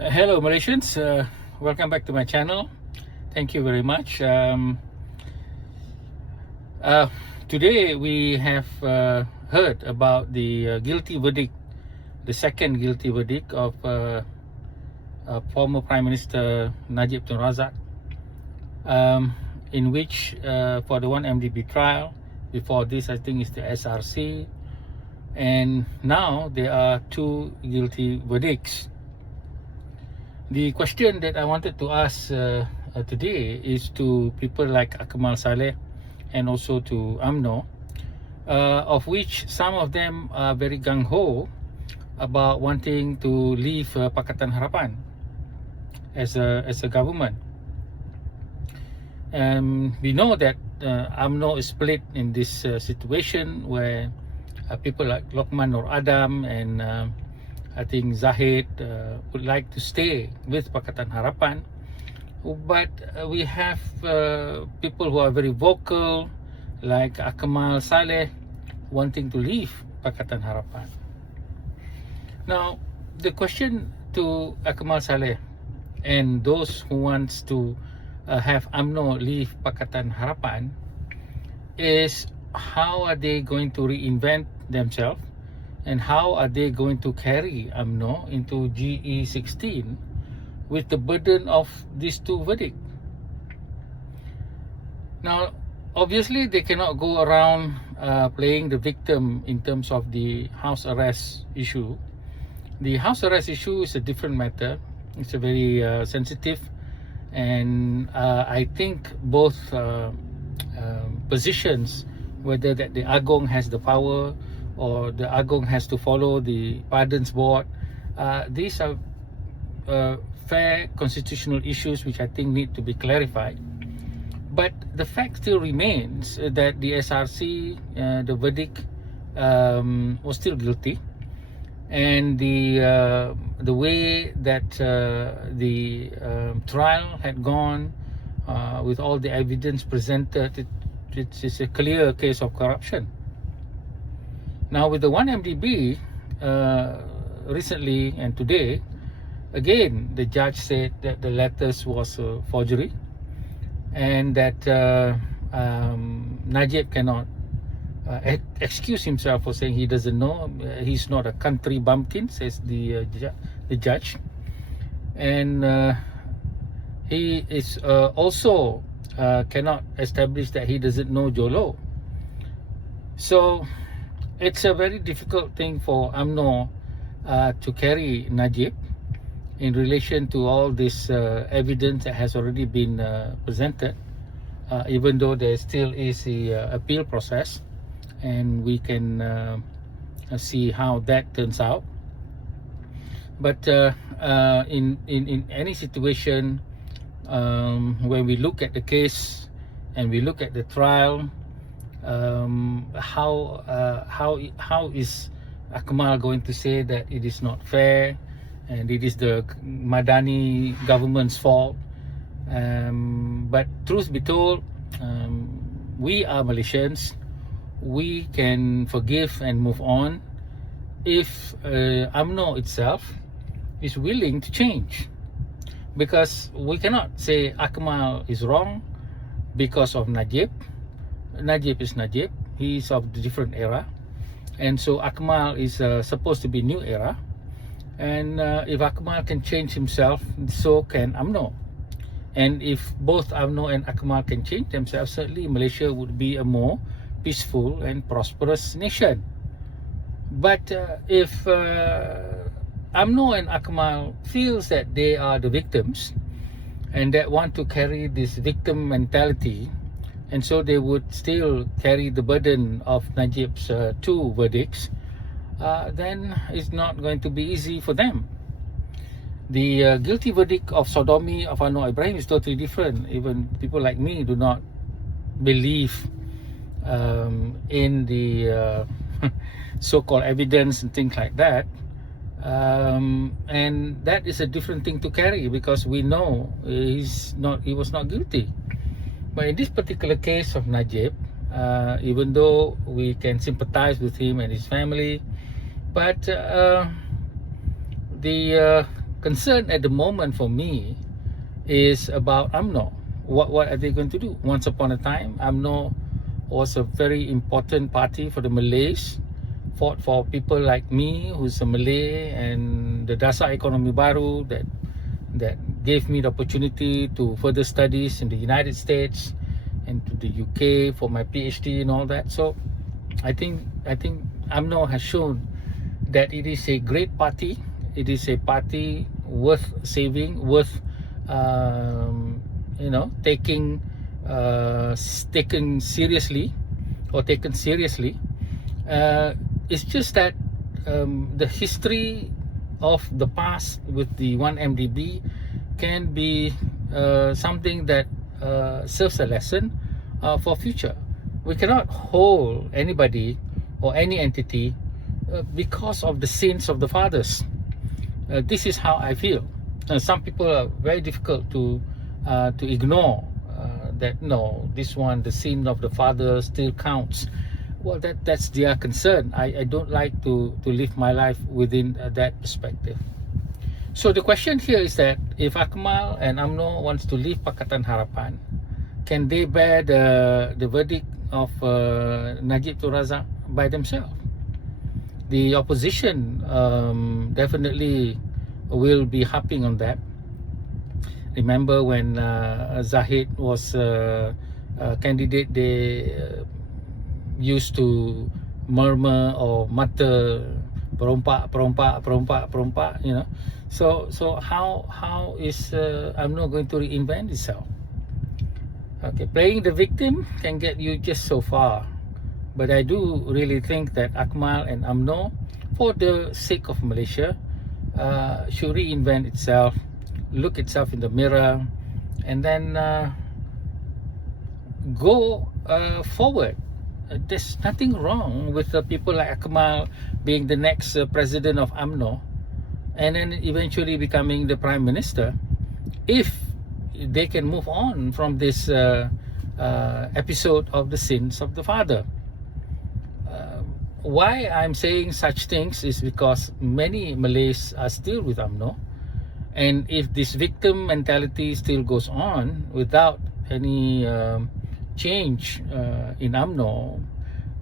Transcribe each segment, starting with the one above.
Hello Malaysians, welcome back to my channel. Thank you very much. Today we have heard about the guilty verdict, the second guilty verdict of former Prime Minister Najib Tun Razak, in which for the 1MDB trial, before this I think it's the SRC, and now there are two guilty verdicts. The question that I wanted to ask today is to people like Akmal Saleh and also to UMNO, of which some of them are very gung-ho about wanting to leave Pakatan Harapan as a government. We know that UMNO is split in this situation where people like Lokman Nur Adam and I think Zahid would like to stay with Pakatan Harapan, but we have people who are very vocal like Akmal Saleh wanting to leave Pakatan Harapan. Now the question to Akmal Saleh and those who wants to have UMNO leave Pakatan Harapan is, how are they going to reinvent themselves? And how are they going to carry UMNO into GE16 with the burden of these two verdicts? Now, obviously, they cannot go around playing the victim in terms of the house arrest issue. The house arrest issue is a different matter. It's a very sensitive, and I think both positions, whether that the Agong has the power or the Agong has to follow the Pardons Board. These are fair constitutional issues which I think need to be clarified. But the fact still remains that the SRC, the verdict was still guilty, and the way that the trial had gone with all the evidence presented, it is a clear case of corruption. Now with the 1MDB, recently and today, again the judge said that the letters was forgery, and that Najib cannot excuse himself for saying he doesn't know. He's not a country bumpkin, says the judge, and he is also cannot establish that he doesn't know Jolo. So it's a very difficult thing for UMNO to carry Najib in relation to all this evidence that has already been presented, even though there still is the appeal process, and we can see how that turns out. But in any situation, when we look at the case and we look at the trial, how is Akmal going to say that it is not fair and it is the Madani government's fault? But truth be told, we are Malaysians. We can forgive and move on if UMNO itself is willing to change, because we cannot say Akmal is wrong because of Najib. Najib is Najib. He is of the different era, and so Akmal is supposed to be new era. And if Akmal can change himself, so can UMNO. And if both UMNO and Akmal can change themselves, certainly Malaysia would be a more peaceful and prosperous nation. But if UMNO and Akmal feels that they are the victims and that want to carry this victim mentality, and so they would still carry the burden of Najib's two verdicts, then it's not going to be easy for them. The guilty verdict of sodomy of Anwar Ibrahim is totally different. Even people like me do not believe in the so-called evidence and things like that. And that is a different thing to carry, because we know he was not guilty. But in this particular case of Najib, even though we can sympathize with him and his family, but the concern at the moment for me is about UMNO. What are they going to do? Once upon a time, UMNO was a very important party for the Malays, fought for people like me, who's a Malay, and the Dasar Ekonomi Baru that gave me the opportunity to further studies in the United States and to the UK for my PhD and all that. So I think UMNO has shown that it is a great party. It is a party worth saving, worth taken seriously. It's just that the history of the past with the 1MDB can be something that serves a lesson for future. We cannot hold anybody or any entity because of the sins of the fathers. This is how I feel. Some people are very difficult to ignore that no, this one, the sin of the father still counts. Well, that's their concern. I don't like to live my life within that perspective. So the question here is that if Akmal and UMNO wants to leave Pakatan Harapan, can they bear the verdict of Najib Tun Razak by themselves? The opposition definitely will be harping on that. Remember when Zahid was a candidate, they used to murmur or mutter perompak, you know. So how is UMNO going to reinvent itself? Okay, playing the victim can get you just so far, but I do really think that Akmal and UMNO, for the sake of Malaysia, should reinvent itself, look itself in the mirror, and then go forward. There's nothing wrong with people like Akmal being the next president of UMNO and then eventually becoming the prime minister, if they can move on from this episode of the sins of the father. Why I'm saying such things is because many Malays are still with UMNO, and if this victim mentality still goes on without any change in UMNO,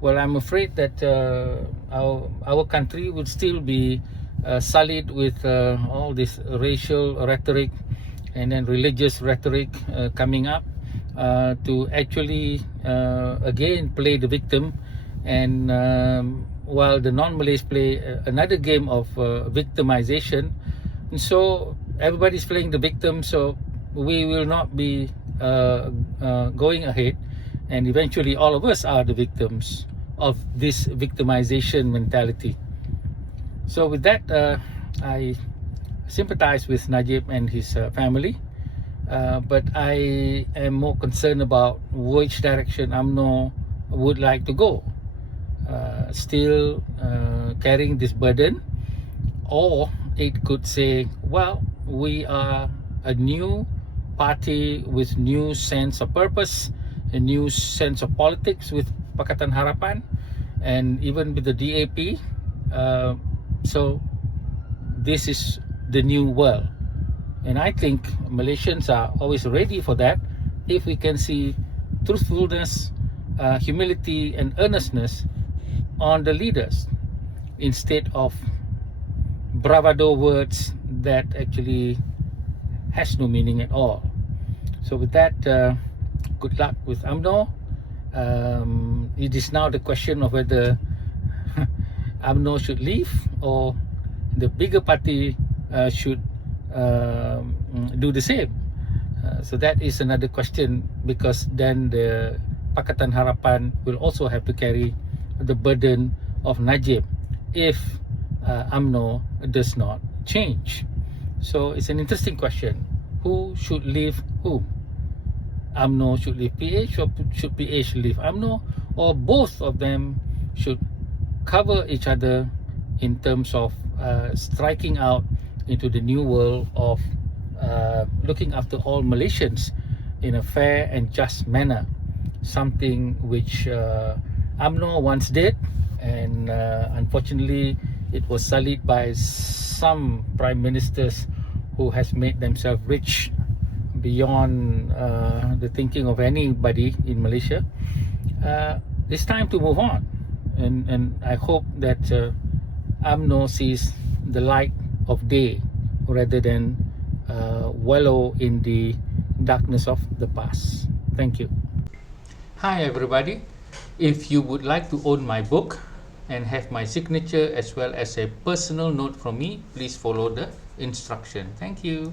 well, I'm afraid that our country would still be sullied with all this racial rhetoric and then religious rhetoric coming up to actually again play the victim, and while the non-Malays play another game of victimization. And so everybody's playing the victim, so we will not be going ahead, and eventually all of us are the victims of this victimization mentality. So with that, I sympathize with Najib and his family, but I am more concerned about which direction UMNO would like to go. Still carrying this burden, or it could say, well, we are a new party with new sense of purpose, a new sense of politics with Pakatan Harapan, and even with the DAP. So this is the new world, and I think Malaysians are always ready for that if we can see truthfulness, humility and earnestness on the leaders instead of bravado words that actually has no meaning at all. So with that, good luck with UMNO. It is now the question of whether UMNO should leave or the bigger party should do the same. So that is another question, because then the Pakatan Harapan will also have to carry the burden of Najib if UMNO does not change. So it's an interesting question. Who should leave whom? UMNO should leave PH, or should PH leave UMNO, or both of them should cover each other in terms of striking out into the new world of looking after all Malaysians in a fair and just manner, something which UMNO once did, and unfortunately it was sullied by some prime ministers who has made themselves rich beyond the thinking of anybody in Malaysia. It's time to move on, and I hope that UMNO sees the light of day rather than wallow in the darkness of the past. Thank you. Hi everybody. If you would like to own my book and have my signature as well as a personal note from me, please follow the instruction. Thank you.